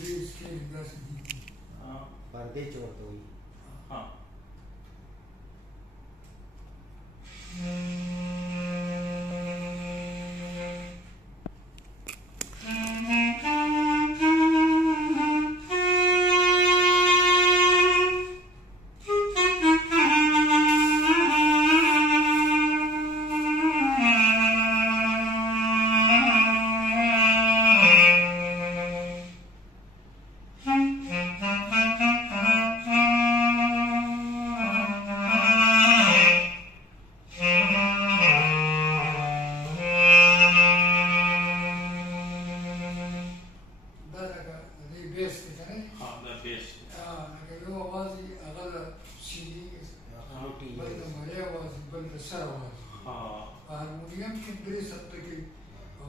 درې سکیل داسې دي پردې چې ورته وایي हारमोनियम की ड्रेस अब तक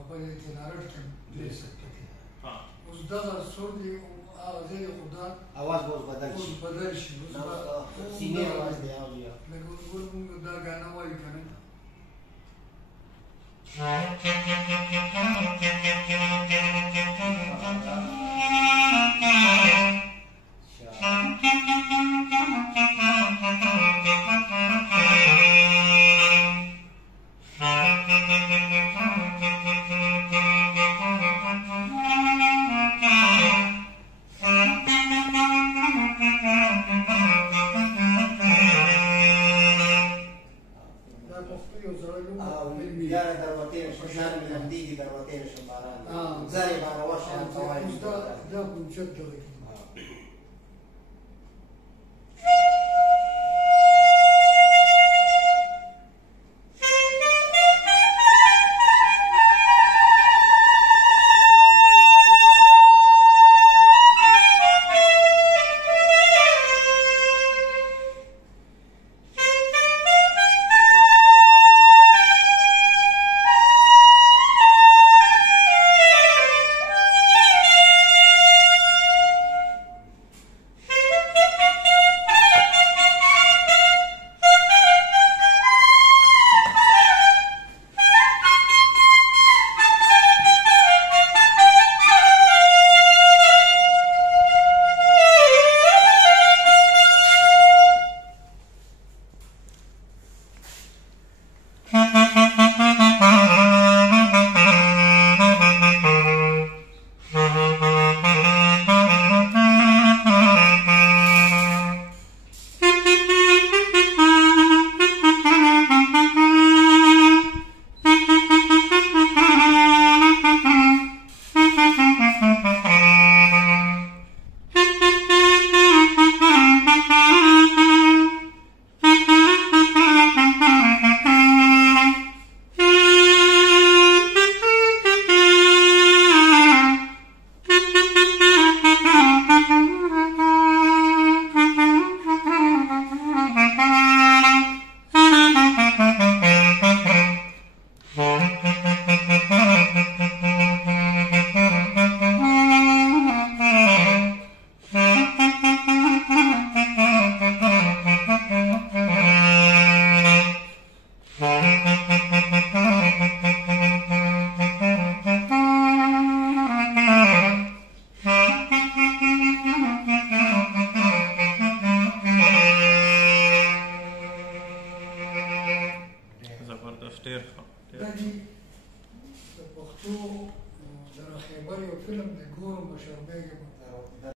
बड़े तेनारट के ड्रेस अब तक उस दगा सुर दी आवाज़ खुदा आवाज़ बहुत बदल शी सीने आवाज़ दे आओ लिया लेकिन वो दा गाना वाई करें فيلم د ګورم بشربېګم